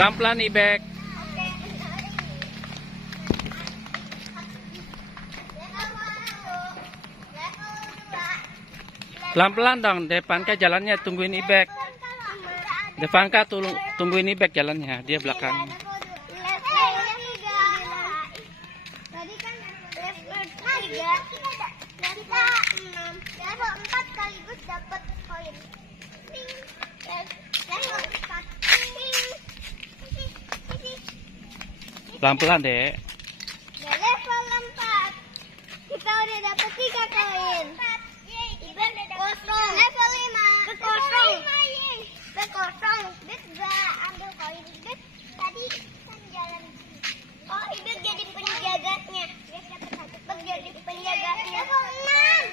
Pelan-pelan Ibek. Pelan-pelan dong, Devanka jalannya tungguin Ibek. Devanka tungguin Ibek jalannya, dia belakang. Tadi kan level 3, kita 6, level 4 sekaligus dapat poin. Level 4. Pelan-pelan, Dek. Level 4. Kita udah dapat 3 koin. Kosong. Level 5. Kosong. Kosong. Ibek gak ambil koin. Ibek tadi kan jalan. Oh, Ibek jadi penjaganya. Ibek jadi penjaganya. Level 6.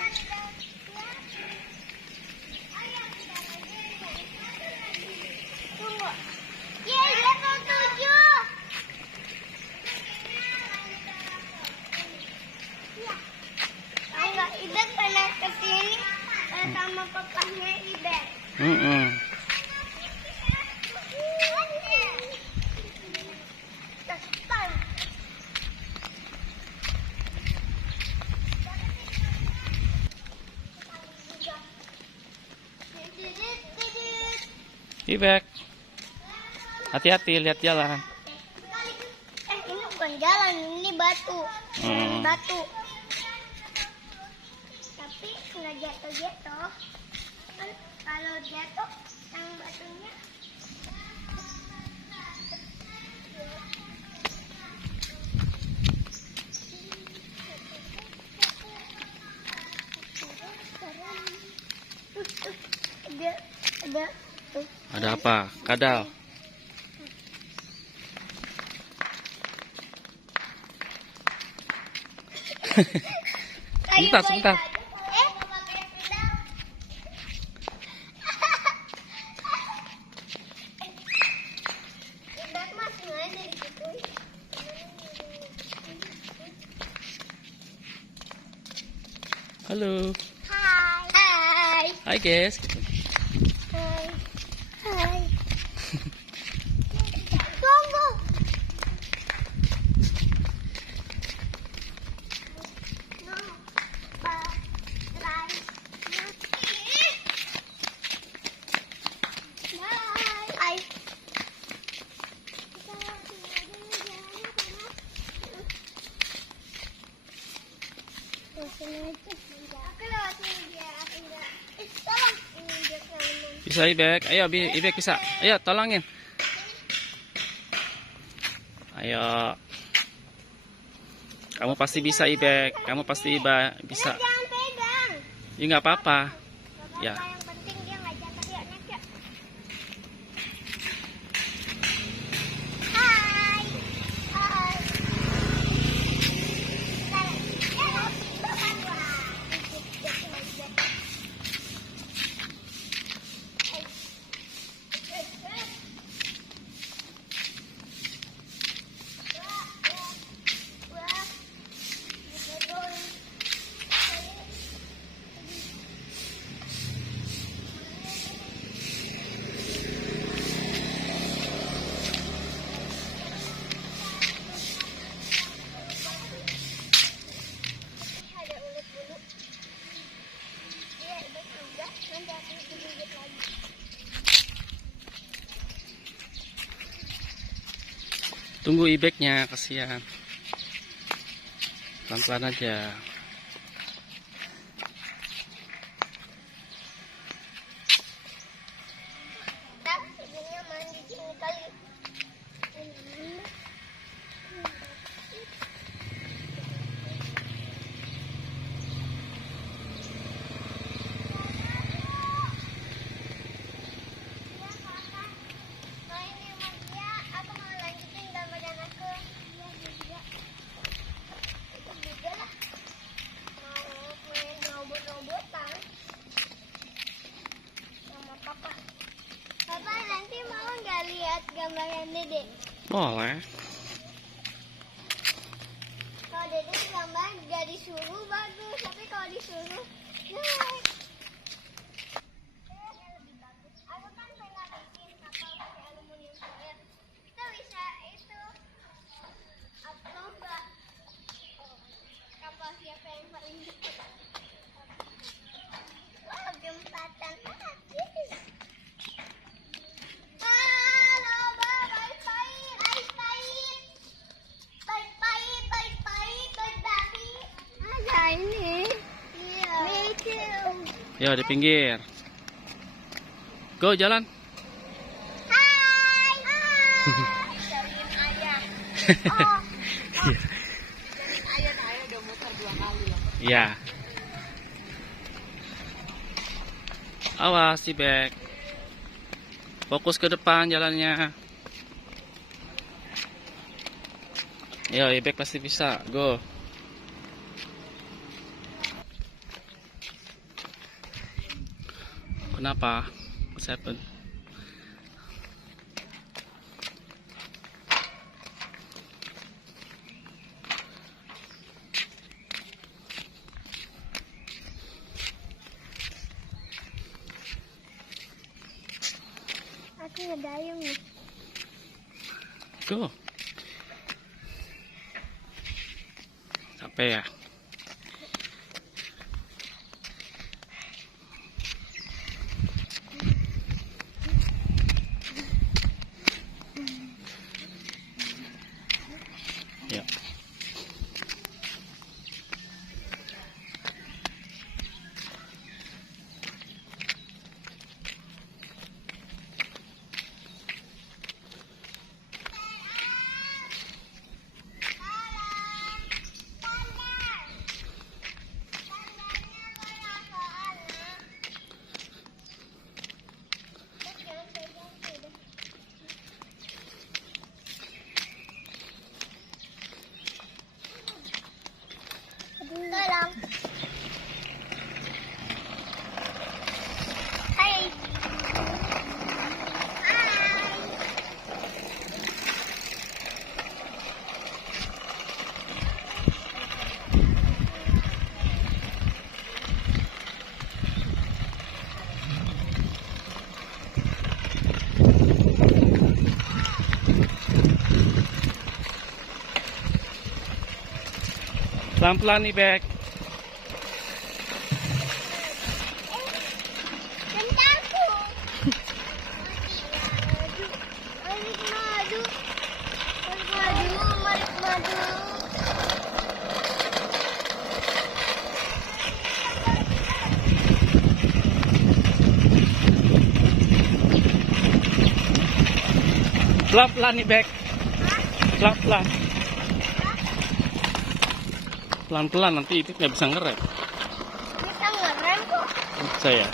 Tunggu. Yeay, level 7. Enggak, Ibek pernah kesini sama papahnya Ibek. Ibek, hati-hati lihat jalan. Ini bukan jalan, ini batu. Batu. Tapi nggak jatuh-jatuh. Kan kalau jatuh, yang batunya. Ada apa? Kadal. Sebentar. Halo. Hai. Hai guys. Hai. Tunggu. Hai. Bisa Ibek. Ayo Ibek bisa. Ayo tolongin. Ayo. Kamu pasti bisa Ibek. Kamu pasti bisa. Jangan pegang. Ya nggak apa-apa. Ya. Yang penting dia nggak jatuh. Yuk, naik yuk. Hai. Hai. Tunggu Ibeknya, kasihan. Pelan-pelan aja. Ibunya mandi sini kali. Gambaran Dede. Boleh. Kalau Dede gambar gak disuruh bagus, tapi kalau disuruh jelek. Aku kan pengen bikin kapal pakai aluminium foil. Kita Yo, di pinggir. Go, jalan. Hai. Cariin ayah. Oh. Cariin ayah udah muter 2 kali loh. Iya. Awas, Ibek. Fokus ke depan jalannya. Yo, Ibek pasti bisa. Go. Kenapa? What's happened? Aku ngedayung nih. Go. Capek ya? Ya. Tolong. Hai. Pelan-pelan, Ibek. Bentarku. Malik madu. Malik madu. Malik madu. Pelan-pelan, Ibek. Pelan-pelan. Pelan-pelan, nanti Ibek nggak bisa ngerem. Bisa ngerem kok. Saya.